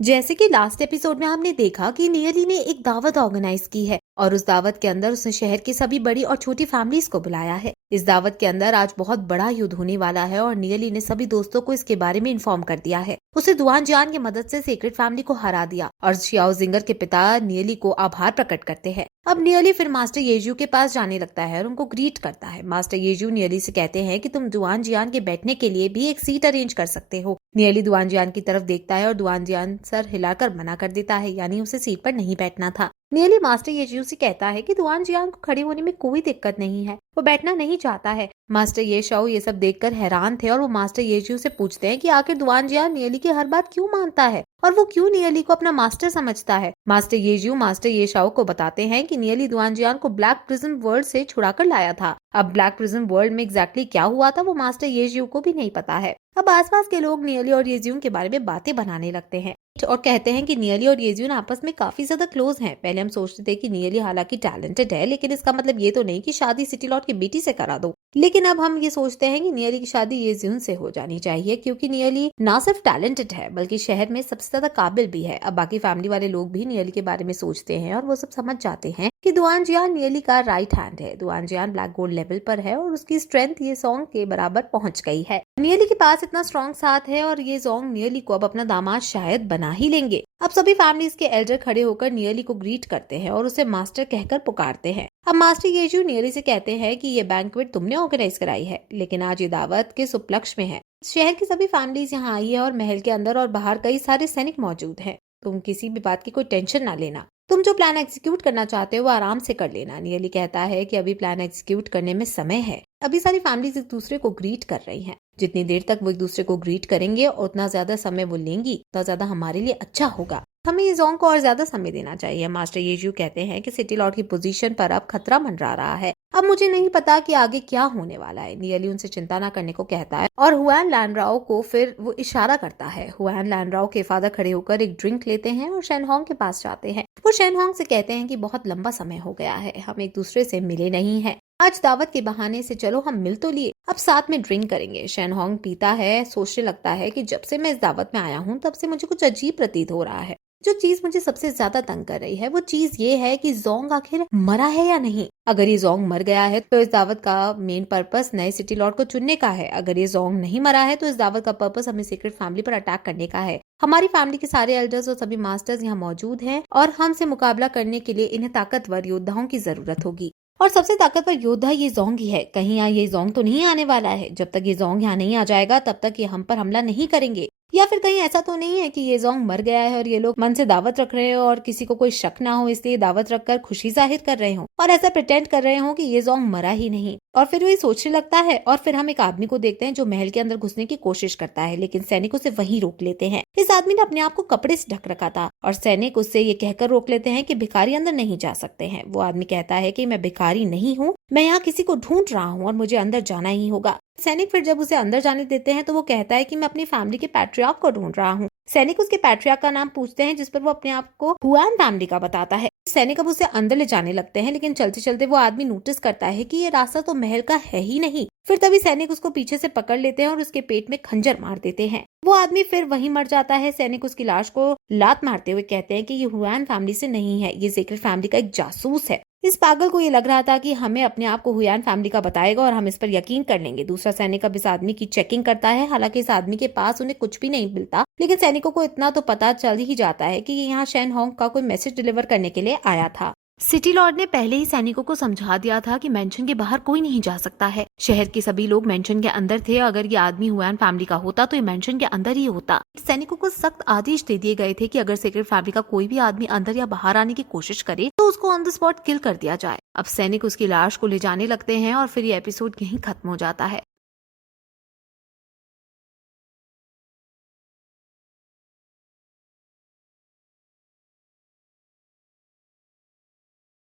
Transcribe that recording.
जैसे कि last episode में हमने देखा कि नियली ने एक दावत ऑर्गेनाइज की है और उस दावत के अंदर उसने शहर की सभी बड़ी और छोटी फैमिलीज को बुलाया है। इस दावत के अंदर आज बहुत बड़ा युद्ध होने वाला है और नियली ने सभी दोस्तों को इसके बारे में इन्फॉर्म कर दिया है। उसे दुआन जियान की मदद से सीक्रेट फैमिली को हरा दिया और शियाओ जिंगर के पिता नियली को आभार प्रकट करते हैं। अब नियली फिर मास्टर येजू के पास जाने लगता है और उनको ग्रीट करता है। मास्टर येजू नियली से कहते हैं कि तुम दुआन जियान के बैठने के लिए भी एक सीट अरेंज कर सकते हो। नियली दुआन जियान की तरफ देखता है और दुआन जियान सर हिलाकर मना कर देता है, यानी उसे सीट पर नहीं बैठना था। नियली मास्टर येजू से कहता है कि दुआन जियान को खड़े होने में कोई दिक्कत नहीं है, वो बैठना नहीं चाहता है। मास्टर येशाओ ये सब देखकर हैरान थे और वो मास्टर येजू से पूछते हैं कि आखिर दुआन जियान नियली की हर बात क्यों मानता है और वो क्यों नियली को अपना मास्टर समझता है। मास्टर येजू मास्टर येशाओ को बताते हैं कि नियली दुआन जियान को ब्लैक प्रिजन वर्ल्ड से छुड़ा कर लाया था। अब ब्लैक प्रिजन वर्ल्ड में एग्जैक्टली क्या हुआ था वो मास्टर येजू को भी नहीं पता है। अब आसपास के लोग नियली और येजू के बारे में बातें बनाने लगते हैं और कहते हैं कि नियली और येजून आपस में काफी ज्यादा क्लोज हैं। पहले हम सोचते थे कि नियली हालांकि टैलेंटेड है, लेकिन इसका मतलब ये तो नहीं कि शादी सिटी लॉर्ड की बेटी से करा दो। लेकिन अब हम ये सोचते हैं कि नियली की शादी येजून से हो जानी चाहिए, क्योंकि नियली ना सिर्फ टैलेंटेड है बल्कि शहर में सबसे ज्यादा काबिल भी है। अब बाकी फैमिली वाले लोग भी नियली के बारे में सोचते हैं और वो सब समझ जाते हैं कि दुआन जियान नियली का राइट हैंड है। दुआन जियान ब्लैक गोल्ड लेवल पर है और उसकी स्ट्रेंथ ये सॉन्ग के बराबर पहुंच गई है। नियली के पास इतना स्ट्रॉन्ग साथ है और ये सॉन्ग नियली को अब अपना दामाद शायद बना ही लेंगे। अब सभी फैमिलीज के एल्डर खड़े होकर नियली को ग्रीट करते हैं और उसे मास्टर कहकर पुकारते हैं। अब मास्टर येजू नियली से कहते हैं कि ये बैंक्वेट तुमने ऑर्गेनाइज कराई है, लेकिन आज ये दावत किस उपलक्ष्य में है। शहर की सभी फैमिलीज यहाँ आई है और महल के अंदर और बाहर कई सारे सैनिक मौजूद हैं। तुम किसी भी बात की कोई टेंशन ना लेना। तुम जो प्लान एग्जीक्यूट करना चाहते हो वो आराम से कर लेना। नियली कहता है कि अभी प्लान एग्जीक्यूट करने में समय है। अभी सारी फैमिलीज एक दूसरे को ग्रीट कर रही हैं। जितनी देर तक वो एक दूसरे को ग्रीट करेंगे उतना ज्यादा समय वो लेंगी, उतना ज्यादा हमारे लिए अच्छा होगा। हमें इस सॉन्ग को और ज्यादा समय देना चाहिए। मास्टर येजू कहते हैं कि सिटी लॉर्ड की पोजीशन पर अब खतरा मंडरा रहा है। अब मुझे नहीं पता कि आगे क्या होने वाला है। नियली उनसे चिंता न करने को कहता है और हुआन लैंड्राओ को फिर वो इशारा करता है। हुआन लैंड्राओ के फादर खड़े होकर एक ड्रिंक लेते हैं और शेनहोंग के पास जाते हैं। वो शेनहोंग से कहते हैं कि बहुत लंबा समय हो गया है, हम एक दूसरे से मिले नहीं हैं। आज दावत के बहाने से चलो हम मिल तो लिए, अब साथ में ड्रिंक करेंगे। शेनहोंग पीता है, सोचने लगता है कि जब से मैं इस दावत में आया हूँ तब से मुझे कुछ अजीब प्रतीत हो रहा है। जो चीज मुझे सबसे ज्यादा तंग कर रही है वो चीज ये है कि जोंग आखिर मरा है या नहीं। अगर ये जोंग मर गया है तो इस दावत का मेन पर्पस नए सिटी लॉर्ड को चुनने का है। अगर ये जोंग नहीं मरा है तो इस दावत का पर्पस हमें सीक्रेट फैमिली पर अटैक करने का है। हमारी फैमिली के सारे एल्डर्स और सभी मास्टर्स यहाँ मौजूद हैं और हमसे मुकाबला करने के लिए इन्हें ताकतवर योद्धाओं की जरूरत होगी और सबसे ताकतवर योद्धा ये जोंग ही है। कहीं यहाँ ये जोंग तो नहीं आने वाला है। जब तक ये जोंग यहाँ नहीं आ जाएगा तब तक ये हम पर हमला नहीं करेंगे। या फिर कहीं ऐसा तो नहीं है कि ये जोंग मर गया है और ये लोग मन से दावत रख रहे हो और किसी को कोई शक ना हो इसलिए दावत रखकर खुशी जाहिर कर रहे हो और ऐसा प्रिटेंड कर रहे हो कि ये जोंग मरा ही नहीं। और फिर वो ये सोचने लगता है और फिर हम एक आदमी को देखते हैं जो महल के अंदर घुसने की कोशिश करता है, लेकिन सैनिक उसे वहीं रोक लेते हैं। इस आदमी ने अपने आप को कपड़े से ढक रखा था और सैनिक उससे ये कहकर रोक लेते हैं कि भिखारी अंदर नहीं जा सकते हैं। वो आदमी कहता है कि मैं भिखारी नहीं हूँ, मैं यहाँ किसी को ढूंढ रहा हूँ और मुझे अंदर जाना ही होगा। सैनिक फिर जब उसे अंदर जाने देते हैं तो वो कहता है कि मैं अपनी फैमिली के पैट्रियार्क को ढूंढ रहा हूँ। सैनिक उसके पैट्रियार्क का नाम पूछते हैं जिस पर वो अपने आप को हुआन फैमिली का बताता है। सैनिक अब उसे अंदर ले जाने लगते हैं, लेकिन चलते चलते वो आदमी नोटिस करता है कि ये रास्ता तो महल का है ही नहीं। फिर तभी सैनिक उसको पीछे से पकड़ लेते हैं और उसके पेट में खंजर मार देते हैं। वो आदमी फिर वहीं मर जाता है। सैनिक उसकी लाश को लात मारते हुए कहते हैं कि ये हुआन फैमिली से नहीं है, ये सीक्रेट फैमिली का एक जासूस है। इस पागल को ये लग रहा था कि हमें अपने आप को हुआन फैमिली का बताएगा और हम इस पर यकीन कर लेंगे। दूसरा सैनिक अब इस आदमी की चेकिंग करता है। हालांकि इस आदमी के पास उन्हें कुछ भी नहीं मिलता, लेकिन सैनिकों को इतना तो पता चल ही जाता है कि ये यहाँ शेनहोंग का कोई मैसेज डिलीवर करने के लिए आया था। सिटी लॉर्ड ने पहले ही सैनिकों को समझा दिया था कि मेंशन के बाहर कोई नहीं जा सकता है। शहर के सभी लोग मेंशन के अंदर थे। अगर ये आदमी हुआन फैमिली का होता तो ये मेंशन के अंदर ही होता। सैनिकों को सख्त आदेश दे दिए गए थे कि अगर सीक्रेट फैमिली का कोई भी आदमी अंदर या बाहर आने की कोशिश करे तो उसको ऑन द स्पॉट किल कर दिया जाए। अब सैनिक उसकी लाश को ले जाने लगते हैं और फिर ये एपिसोड यहीं खत्म हो जाता है।